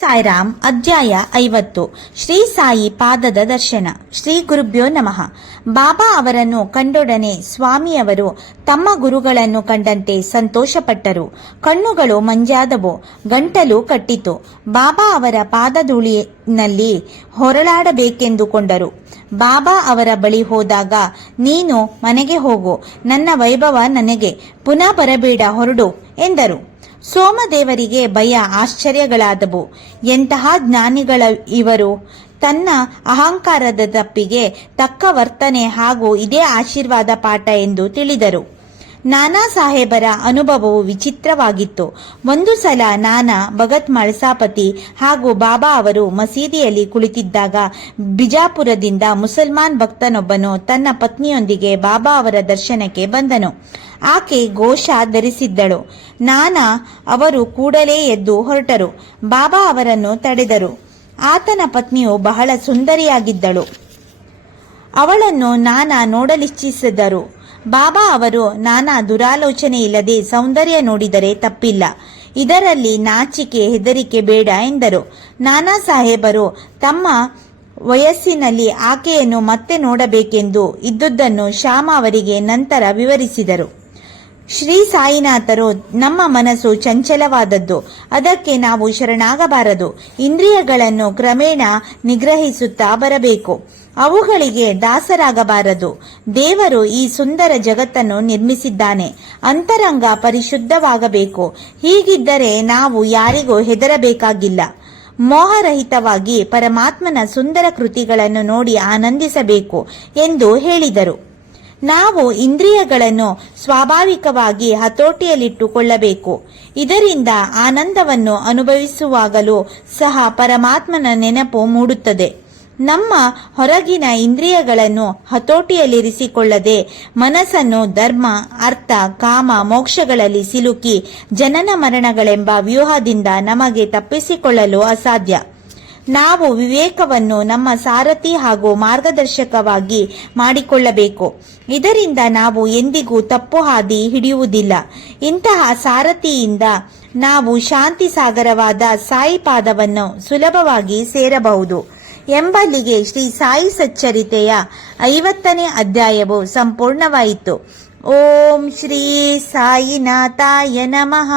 ಸಾಯಿರಾಮ್ ಅಧ್ಯಾಯ 50 ಶ್ರೀ ಸಾಯಿ ಪಾದದ ದರ್ಶನ. ಶ್ರೀ ಗುರುಭ್ಯೋ ನಮಃ. ಬಾಬಾ ಅವರನ್ನು ಕಂಡೊಡನೆ ಸ್ವಾಮಿಯವರು ತಮ್ಮ ಗುರುಗಳನ್ನು ಕಂಡಂತೆ ಸಂತೋಷಪಟ್ಟರು. ಕಣ್ಣುಗಳು ಮಂಜಾದವು, ಗಂಟಲು ಕಟ್ಟಿತು. ಬಾಬಾ ಅವರ ಪಾದಧೂಳಿನಲ್ಲಿ ಹೊರಳಾಡಬೇಕೆಂದುಕೊಂಡರು. ಬಾಬಾ ಅವರ ಬಳಿ ಹೋದಾಗ, ನೀನು ಮನೆಗೆ ಹೋಗು, ನನ್ನ ವೈಭವ ನನಗೆ, ಪುನಃ ಬರಬೇಡ, ಹೊರಡು ಎಂದರು. ಸೋಮದೇವರಿಗೆ ಭಯ ಆಶ್ಚರ್ಯಗಳಾದವು. ಎಂತಹ ಜ್ಞಾನಿಗಳ ಇವರು! ತನ್ನ ಅಹಂಕಾರದ ತಪ್ಪಿಗೆ ತಕ್ಕ ವರ್ತನೆ ಹಾಗೂ ಇದೇ ಆಶೀರ್ವಾದ ಪಾಠ ಎಂದು ತಿಳಿದರು. ನಾನಾ ಸಾಹೇಬರ ಅನುಭವವು ವಿಚಿತ್ರವಾಗಿತ್ತು. ಒಂದು ಸಲ ನಾನಾ ಭಗತ್ ಮಳಸಾಪತಿ ಹಾಗೂ ಬಾಬಾ ಅವರು ಮಸೀದಿಯಲ್ಲಿ ಕುಳಿತಿದ್ದಾಗ ಬಿಜಾಪುರದಿಂದ ಮುಸಲ್ಮಾನ್ ಭಕ್ತನೊಬ್ಬನು ತನ್ನ ಪತ್ನಿಯೊಂದಿಗೆ ಬಾಬಾ ಅವರ ದರ್ಶನಕ್ಕೆ ಬಂದನು. ಆಕೆ ಘೋಷ ಧರಿಸಿದ್ದಳು. ನಾನಾ ಅವರು ಕೂಡಲೇ ಎದ್ದು ಹೊರಟರು. ಬಾಬಾ ಅವರನ್ನು ತಡೆದರು. ಆತನ ಪತ್ನಿಯು ಬಹಳ ಸುಂದರಿಯಾಗಿದ್ದಳು. ಅವಳನ್ನು ನಾನಾ ನೋಡಲಿಚ್ಛಿಸಿದರು. ಬಾಬಾ ಅವರು, ನಾನಾ ದುರಾಲೋಚನೆ ಇಲ್ಲದೆ ಸೌಂದರ್ಯ ನೋಡಿದರೆ ತಪ್ಪಿಲ್ಲ, ಇದರಲ್ಲಿ ನಾಚಿಕೆ ಹೆದರಿಕೆ ಬೇಡ ಎಂದರು. ನಾನಾ ಸಾಹೇಬರು ತಮ್ಮ ವಯಸ್ಸಿನಲ್ಲಿ ಆಕೆಯನ್ನು ಮತ್ತೆ ನೋಡಬೇಕೆಂದು ಇದ್ದುದನ್ನು ಶ್ಯಾಮ ಅವರಿಗೆ ನಂತರ ವಿವರಿಸಿದರು. ಶ್ರೀ ಸಾಯಿನಾಥರು, ನಮ್ಮ ಮನಸ್ಸು ಚಂಚಲವಾದದ್ದು, ಅದಕ್ಕೆ ನಾವು ಶರಣಾಗಬಾರದು. ಇಂದ್ರಿಯಗಳನ್ನು ಕ್ರಮೇಣ ನಿಗ್ರಹಿಸುತ್ತಾ ಬರಬೇಕು, ಅವುಗಳಿಗೆ ದಾಸರಾಗಬಾರದು. ದೇವರು ಈ ಸುಂದರ ಜಗತ್ತನ್ನು ನಿರ್ಮಿಸಿದ್ದಾನೆ. ಅಂತರಂಗ ಪರಿಶುದ್ಧವಾಗಬೇಕು. ಹೀಗಿದ್ದರೆ ನಾವು ಯಾರಿಗೂ ಹೆದರಬೇಕಾಗಿಲ್ಲ. ಮೋಹರಹಿತವಾಗಿ ಪರಮಾತ್ಮನ ಸುಂದರ ಕೃತಿಗಳನ್ನು ನೋಡಿ ಆನಂದಿಸಬೇಕು ಎಂದು ಹೇಳಿದರು. ನಾವು ಇಂದ್ರಿಯಗಳನ್ನು ಸ್ವಾಭಾವಿಕವಾಗಿ ಹತೋಟಿಯಲ್ಲಿಟ್ಟುಕೊಳ್ಳಬೇಕು. ಇದರಿಂದ ಆನಂದವನ್ನು ಅನುಭವಿಸುವಾಗಲೂ ಸಹ ಪರಮಾತ್ಮನ ನೆನಪು ಮೂಡುತ್ತದೆ. ನಮ್ಮ ಹೊರಗಿನ ಇಂದ್ರಿಯಗಳನ್ನು ಹತೋಟಿಯಲ್ಲಿರಿಸಿಕೊಳ್ಳದೆ ಮನಸ್ಸನ್ನು ಧರ್ಮ, ಅರ್ಥ, ಕಾಮ, ಮೋಕ್ಷಗಳಲ್ಲಿ ಸಿಲುಕಿ ಜನನ ಮರಣಗಳೆಂಬ ವ್ಯೂಹದಿಂದ ನಮಗೆ ತಪ್ಪಿಸಿಕೊಳ್ಳಲು ಅಸಾಧ್ಯ. ನಾವು ವಿವೇಕವನ್ನು ನಮ್ಮ ಸಾರಥಿ ಹಾಗೂ ಮಾರ್ಗದರ್ಶಕವಾಗಿ ಮಾಡಿಕೊಳ್ಳಬೇಕು. ಇದರಿಂದ ನಾವು ಎಂದಿಗೂ ತಪ್ಪು ಹಾದಿ ಹಿಡಿಯುವುದಿಲ್ಲ. ಇಂತಹ ಸಾರಥಿಯಿಂದ ನಾವು ಶಾಂತಿ ಸಾಗರವಾದ ಸಾಯಿ ಪಾದವನ್ನು ಸುಲಭವಾಗಿ ಸೇರಬಹುದು ಎಂಬಲ್ಲಿಗೆ ಶ್ರೀ ಸಾಯಿ ಸಚ್ಚರಿತೆಯ 50ನೇ ಅಧ್ಯಾಯವು ಸಂಪೂರ್ಣವಾಯಿತು. ಓಂ ಶ್ರೀ ಸಾಯಿನಾಥಾಯ ನಮಃ.